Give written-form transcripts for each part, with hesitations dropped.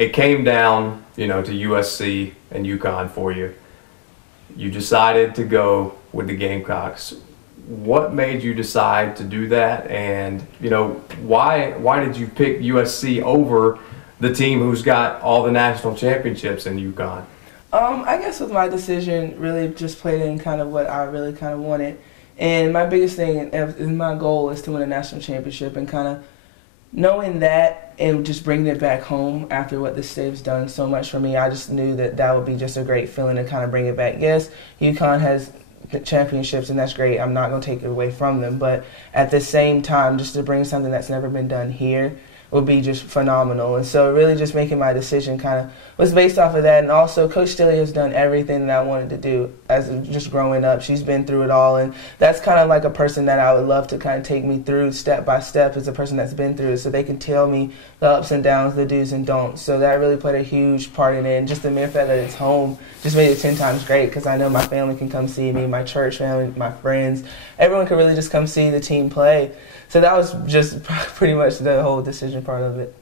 it came down, to USC and UConn for you. You decided to go with the Gamecocks. What made you decide to do that? And, why did you pick USC over the team who's got all the national championships in UConn? I guess with my decision, really just played in kind of what I really kind of wanted. And my biggest thing and my goal is to win a national championship, and kind of knowing that and just bringing it back home after what the state has done so much for me, I just knew that that would be just a great feeling to kind of bring it back. Yes, UConn has the championships, and that's great. I'm not going to take it away from them. But at the same time, just to bring something that's never been done here would be just phenomenal. And so really just making my decision kind of was based off of that. And also Coach Stille has done everything that I wanted to do as just growing up. She's been through it all, and that's kind of like a person that I would love to kind of take me through step by step, as a person that's been through it, so they can tell me the ups and downs, the do's and don'ts. So that really played a huge part in it. And just the mere fact that it's home just made it 10 times great, because I know my family can come see me, my church family, my friends. Everyone can really just come see the team play. So that was just pretty much the whole decision part of it.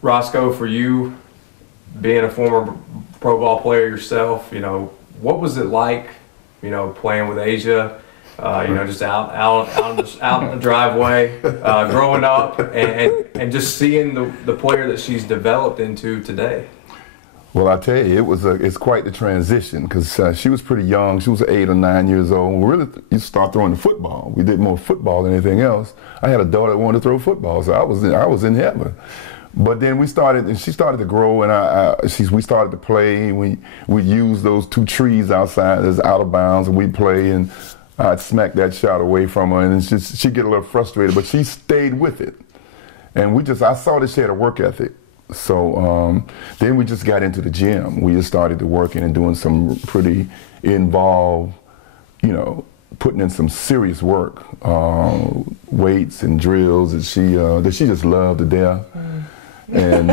Roscoe, for you, being a former pro ball player yourself, what was it like, playing with Asia, just out in the driveway, growing up, and just seeing the player that she's developed into today? Well, I tell you, it's quite the transition, because she was pretty young. She was 8 or 9 years old. We really used to start throwing the football. We did more football than anything else. I had a daughter that wanted to throw football, so I was in heaven. But then she started to grow, and we started to play. We used those 2 trees outside as out of bounds, and we'd play, and I'd smack that shot away from her, and she'd get a little frustrated, but she stayed with it. And I saw that she had a work ethic. So then we just got into the gym. We just started to working and doing some pretty involved, putting in some serious work, weights and drills that she just loved to death. And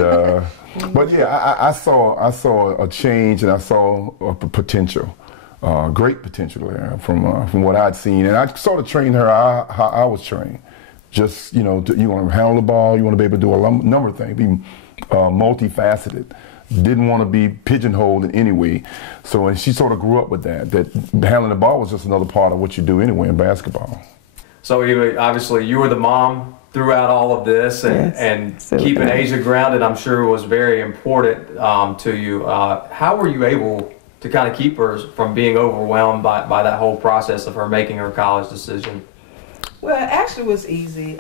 but yeah, I saw a change, and I saw a potential, great potential there from what I'd seen, and I sort of trained her how I was trained. Just you want to handle the ball, you want to be able to do a number of things, be multifaceted. Didn't want to be pigeonholed in any way. So, and she sort of grew up with that handling the ball was just another part of what you do anyway in basketball. So obviously you were the mom throughout all of this, and keeping Asia grounded, I'm sure, was very important to you. How were you able to kind of keep her from being overwhelmed by that whole process of her making her college decision? Well, actually it was easy.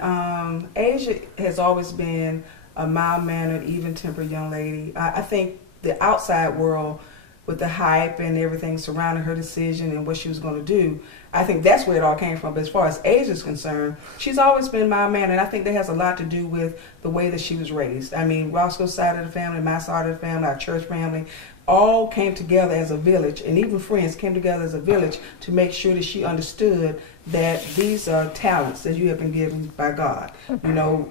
Asia has always been a mild-mannered, even-tempered young lady. I think the outside world, with the hype and everything surrounding her decision and what she was going to do, I think that's where it all came from. But as far as Asia's concerned, she's always been mild-mannered, and I think that has a lot to do with the way that she was raised. I mean, Roscoe's side of the family, my side of the family, our church family, all came together as a village, and even friends came together as a village to make sure that she understood that these are talents that you have been given by God.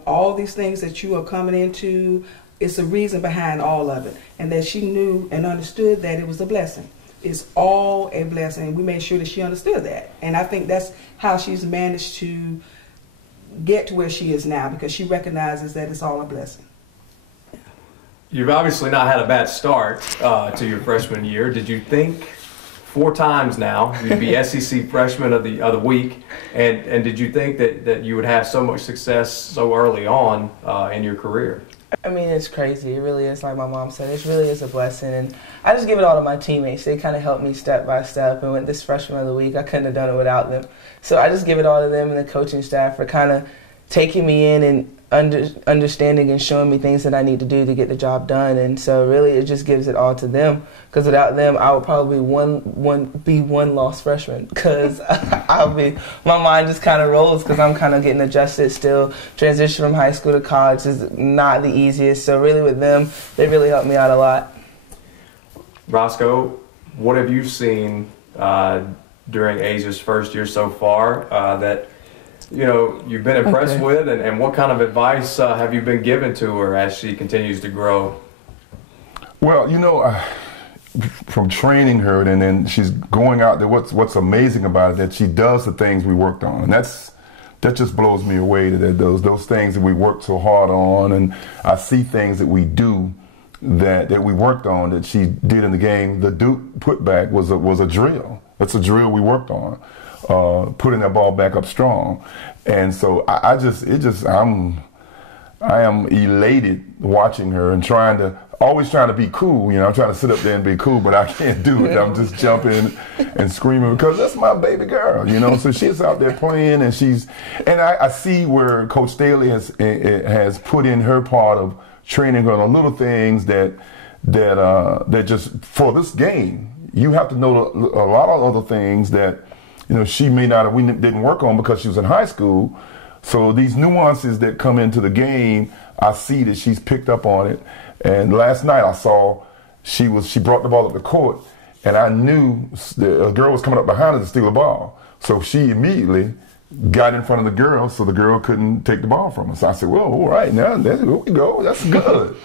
All these things that you are coming into, it's a reason behind all of it, and that she knew and understood that it was a blessing. It's all a blessing. We made sure that she understood that, and I think that's how she's managed to get to where she is now, because she recognizes that it's all a blessing. You've obviously not had a bad start to your freshman year. Did you think 4 times now you'd be SEC Freshman of the Week, and did you think that you would have so much success so early on in your career? I mean, it's crazy. It really is, like my mom said, it really is a blessing. And I just give it all to my teammates. They kind of helped me step by step. And with this Freshman of the Week, I couldn't have done it without them. So I just give it all to them and the coaching staff for kind of taking me in and understanding and showing me things that I need to do to get the job done. And so really it just gives it all to them, because without them I would probably be one lost freshman, because my mind just kind of rolls, because I'm kind of getting adjusted still. Transition from high school to college is not the easiest, so really with them, they really helped me out a lot. Roscoe, what have you seen during Asia's first year so far that you've been impressed with, and what kind of advice have you been given to her as she continues to grow? Well, from training her, and then she's going out there, what's amazing about it, that she does the things we worked on, and that just blows me away, that those things that we worked so hard on, and I see things that we do that we worked on that she did in the game. The Duke putback was a drill. That's a drill we worked on, putting that ball back up strong. And so I am elated watching her and always trying to be cool. You know, I'm trying to sit up there and be cool, but I can't do it. I'm just jumping and screaming because that's my baby girl, you know. So she's out there playing, and I see where Coach Staley has put in her part of training her on little things that just for this game, you have to know a lot of other things that, you know, we didn't work on because she was in high school. So these nuances that come into the game, I see that she's picked up on it. And last night I saw she brought the ball up the court, and I knew a girl was coming up behind her to steal the ball. So she immediately got in front of the girl so the girl couldn't take the ball from her. So I said, well, all right, now there we go. That's good.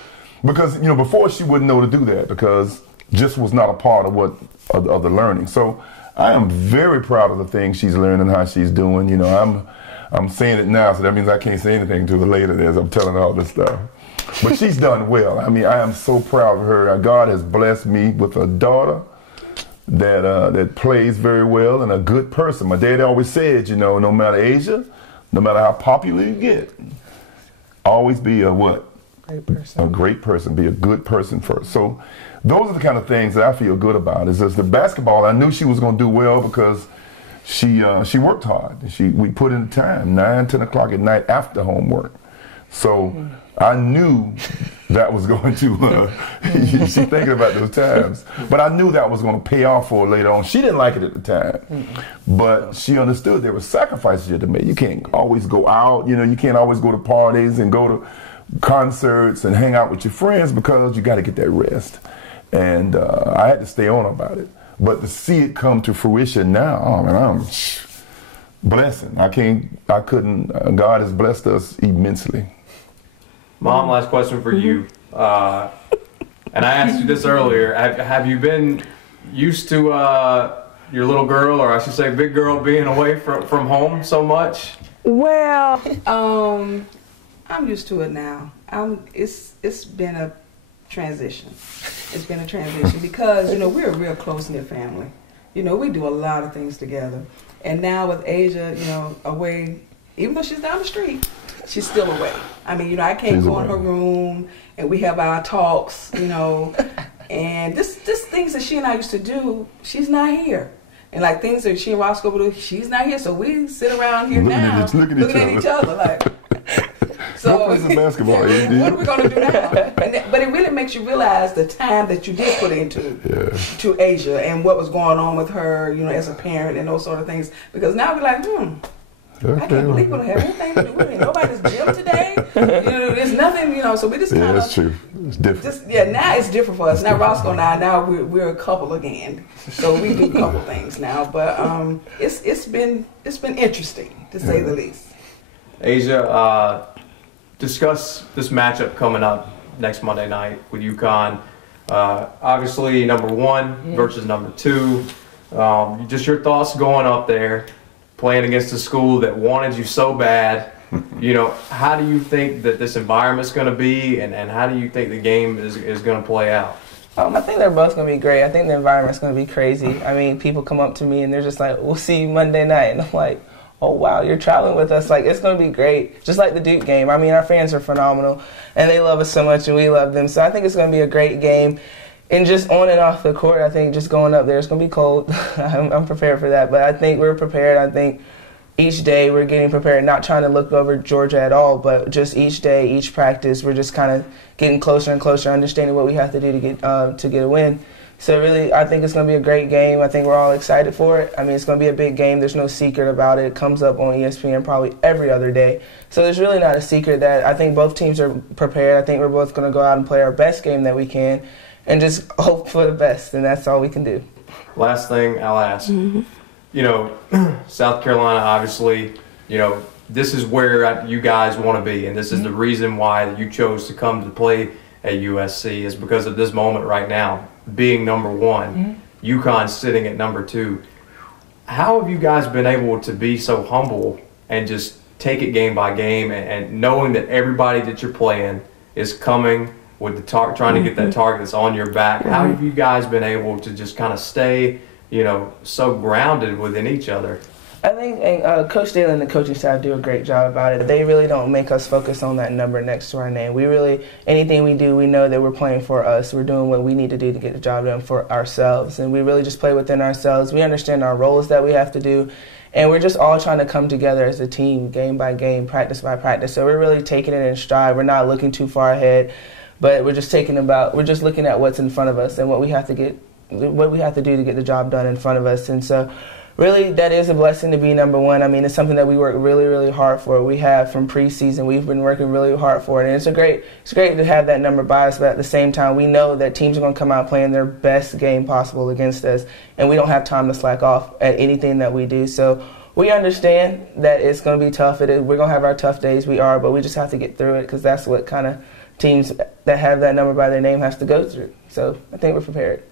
Because, you know, before she wouldn't know to do that because just was not a part of the learning. So I am very proud of the things she's learning and how she's doing. You know, I'm saying it now, so that means I can't say anything to her later as I'm telling her all this stuff. But she's done well. I mean, I am so proud of her. God has blessed me with a daughter that plays very well and a good person. My dad always said, you know, no matter Asia, no matter how popular you get, always be a what? Great person. A great person. Be a good person first. So those are the kind of things that I feel good about. Is just the basketball. I knew she was going to do well because she worked hard. We put in the time, 9, 10 o'clock at night after homework. So I knew that was going to, she's thinking about those times, but I knew that was going to pay off for her later on. She didn't like it at the time, but she understood there were sacrifices you had to make. You can't always go out, you know, you can't always go to parties and go to concerts and hang out with your friends because you got to get that rest. And I had to stay on about it. But to see it come to fruition now, oh man, I'm blessing. God has blessed us immensely. Mom, last question for you. And I asked you this earlier. Have you been used to your little girl, or I should say big girl, being away from home so much? Well, I'm used to it now. It's been a transition. It's been a transition because, you know, we're a real close-knit family. You know, we do a lot of things together. And now with Asia, you know, away, even though she's down the street, she's still away. I mean, you know, I can't go in her room and we have our talks, you know, and this things that she and I used to do, she's not here. And like things that she and Roscoe would do, she's not here. So we sit around here now looking at each other like, so play some basketball. What are we going to do now? But it really makes you realize the time that you did put into to Asia and what was going on with her, you know, as a parent and those sort of things. Because now we're like, I can't believe we don't have anything to do with it. Nobody's gym today. You know, there's nothing, you know, so we just kind of. Yeah, that's true. It's different. Now it's different for us. Now Roscoe and I, now we're a couple again. So we do a couple things now. But it's been interesting, to say the least. Asia, discuss this matchup coming up next Monday night with UConn. Obviously, number 1 versus number 2. Just your thoughts going up there, playing against a school that wanted you so bad. You know, how do you think that this environment's going to be, and how do you think the game is going to play out? I think they're both going to be great. I think the environment's going to be crazy. I mean, people come up to me and they're just like, we'll see you Monday night. And I'm like, oh, wow, you're traveling with us. Like, it's going to be great. Just like the Duke game. I mean, our fans are phenomenal, and they love us so much, and we love them. So I think it's going to be a great game. And just on and off the court, I think just going up there, it's going to be cold. I'm prepared for that. But I think we're prepared. I think each day we're getting prepared, not trying to look over Georgia at all, but just each day, each practice, we're just kind of getting closer and closer, understanding what we have to do to get a win. So really, I think it's going to be a great game. I think we're all excited for it. I mean, it's going to be a big game. There's no secret about it. It comes up on ESPN probably every other day. So there's really not a secret that I think both teams are prepared. I think we're both going to go out and play our best game that we can and just hope for the best, and that's all we can do. Last thing I'll ask. You know, South Carolina, obviously, you know, this is where you guys want to be, and this is the reason why you chose to come to play at USC is because of this moment right now, being number 1, UConn sitting at number 2. How have you guys been able to be so humble and just take it game by game and knowing that everybody that you're playing is coming with the trying to get that target that's on your back. How have you guys been able to just kind of stay, so grounded within each other? I think Coach Daly and the coaching staff do a great job about it. They really don't make us focus on that number next to our name. Anything we do, we know that we're playing for us. We're doing what we need to do to get the job done for ourselves. And we really just play within ourselves. We understand our roles that we have to do. And we're just all trying to come together as a team, game by game, practice by practice. So we're really taking it in stride. We're not looking too far ahead, but we're just looking at what's in front of us and what we have to do to get the job done in front of us. And so really, that is a blessing to be number one. I mean, it's something that we work really, really hard for. We have from preseason, we've been working really hard for it. And it's great to have that number by us, but at the same time, we know that teams are going to come out playing their best game possible against us, and we don't have time to slack off at anything that we do. So we understand that it's going to be tough. We're going to have our tough days, but we just have to get through it because that's what kind of teams that have that number by their name has to go through. So I think we're prepared.